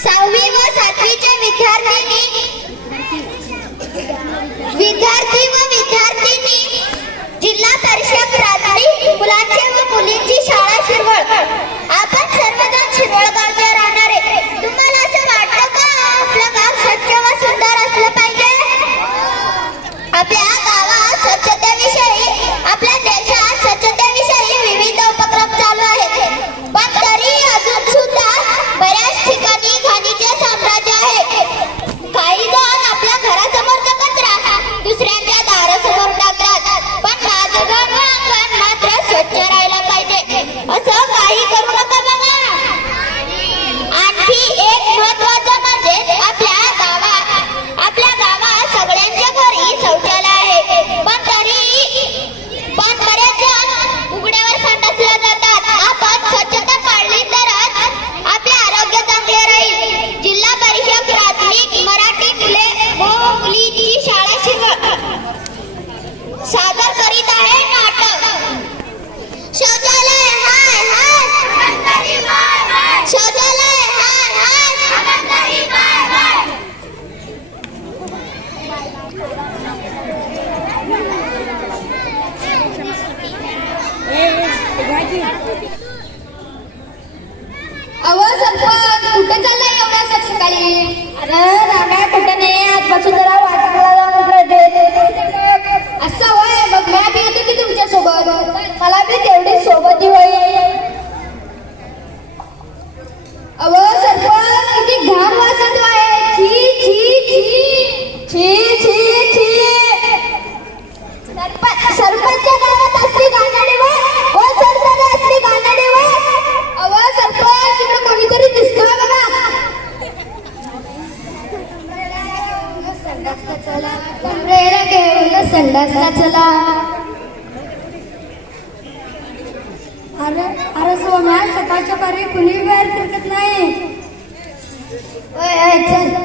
सहावी व सातवीच्या विद्यार्थ्यांनी विद्यार्थी व विद्यार्थिनी. जिल्हा परिषद प्राथमिक मुलांची व मुलींची शाळा शिरवळ. आपण सर्वजण शिरवळ गावचे राहणारे. तुम्हाला असं वाटतं का आपलं गाव स्वच्छ व सुंदर असलं पाहिजे Shadow. गणपती होईल. अव सरपंच किती घाण वाचत आहे. छी चला.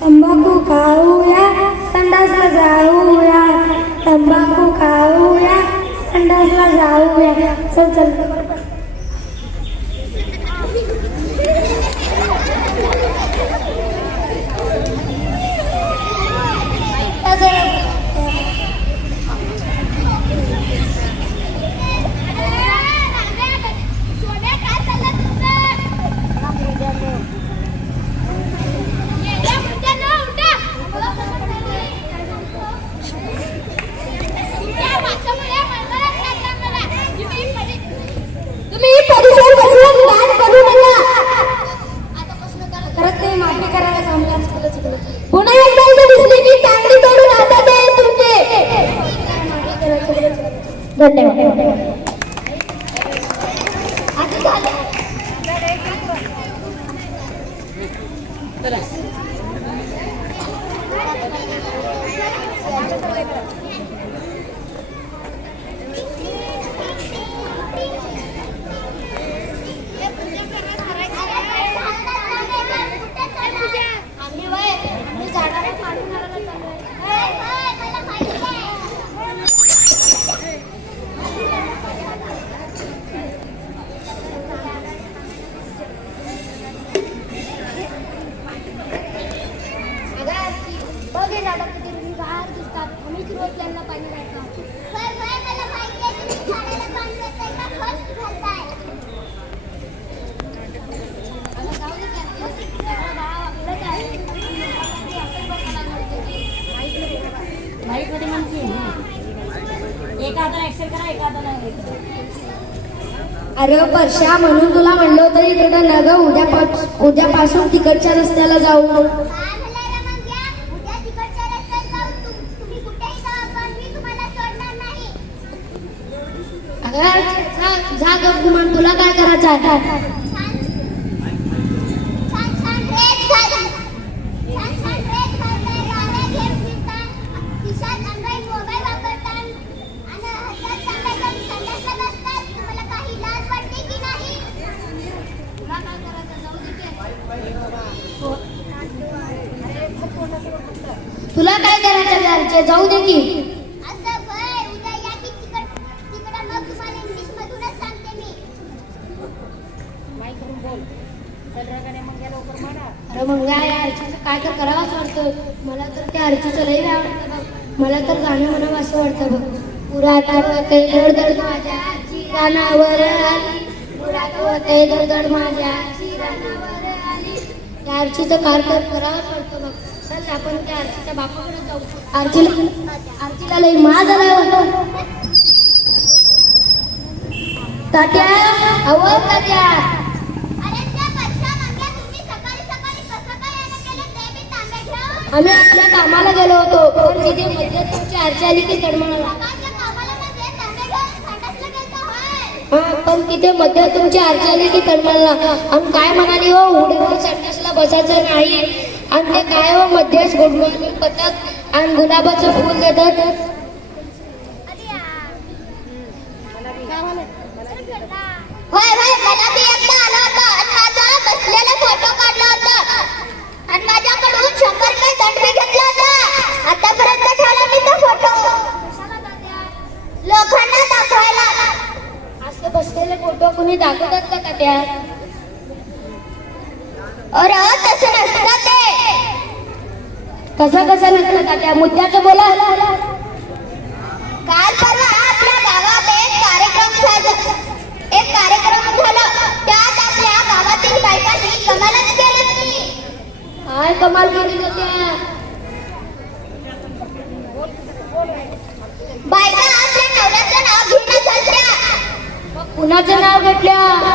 Tembakku kau ya, sendal jauh ya. Tembakku kau ya, sendal jauh ya. Sejauh. やった! मध्ये माणसी आहे करा अरे परशा म्हणून तुला म्हणलं होतं इकडे न ग उद्यापास उद्यापासून तिकडच्या रस्त्याला जाऊ तुला काय करायचं आता तुला काय करायचं घरचे? जाऊ दे की. तिकडं मग तुम्हाला इंग्लिशमधूनच सांगते मी. माईक करून बोल. चल रे गण्या, मग या अरे काय अर्चीचं काय तर करावंच वाटतं. मला तर त्या अर्चीचं लई आवडतं बघ. मला तर गाणं म्हणावं असं वाटतं बघ. पुरात होते दडदड माझ्या गाण्यावर आली. दडदड माझ्या गाण्यावर आली. त्या अर्चीचं कार तर करावंच वाटतं बघ. चल आपण त्या बापाकडे जाऊ. लई माज तात्या अहो तात्या. आम्ही आपल्या कामाला गेलो होतो. पण तिथे मध्ये तुमची आरची आली की तडमणाला हा पण तिथे मध्ये तुमची आरची आली की तडमळला आणि काय म्हणाली हो उडीवर संडासला बसायचं नाही. आणि ते काय हो मध्येच गुड मॉर्निंग पथक आणि गुलाबाचं फुल देतात. होय होय मला बी एकदा आला होता आणि माझा बसलेला फोटो काढला होता. आणि माझ्याकडून शंभर रुपये दंड बी घेतला होता. आतापर्यंत ठेवला मी तो फोटो लोकांना दाखवायला. असे बसलेले फोटो कुणी दाखवतात का त्या? अरे तसं नसतं. कसं कसं नसलं तात्या मुद्द्याचं बोला. काल परवा आपल्या गावात एक कार्यक्रम झाला. एक कार्यक्रम झाला. त्यात आपल्या गावातील बायकांनी कमालच केलं. की काय कमाल केली बायका आपल्या नवऱ्याचं नाव मग कुणाचं नाव घेतल्या?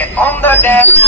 Get on the dance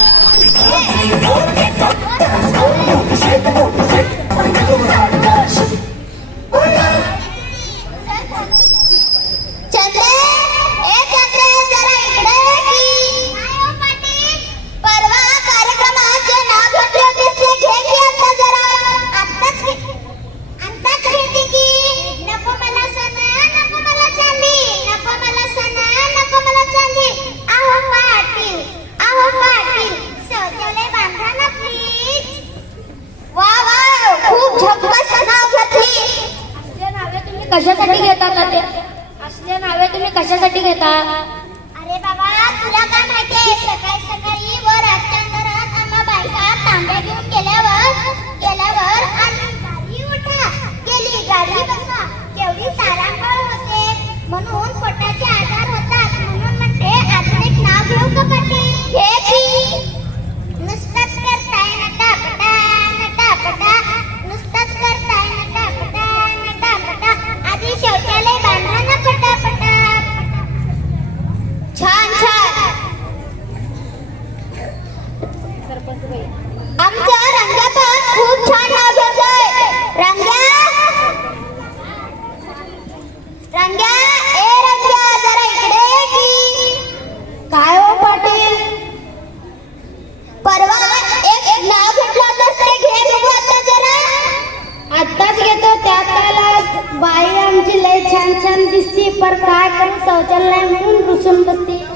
लय शौचालय म्हणून रुसून बसते.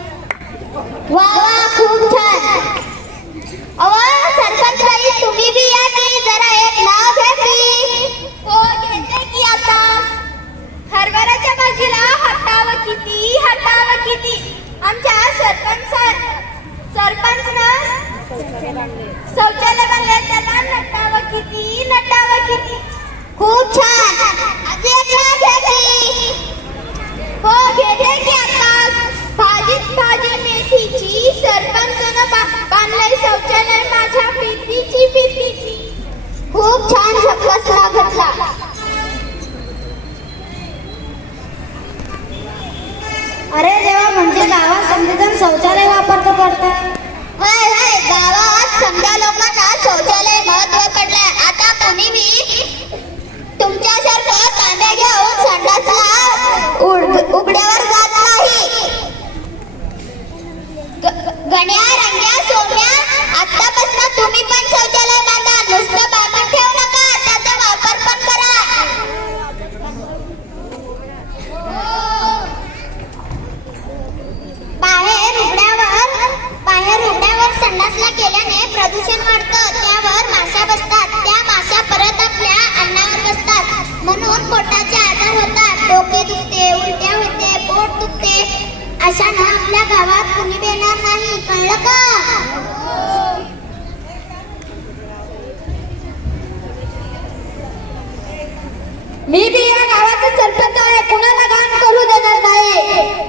पोट दुखते अशा ना आपल्या गावात कुणी देणार नाही कळलं का? मी बी या गावाचा सरपंच आहे कुणाला घाण करू देणार नाही?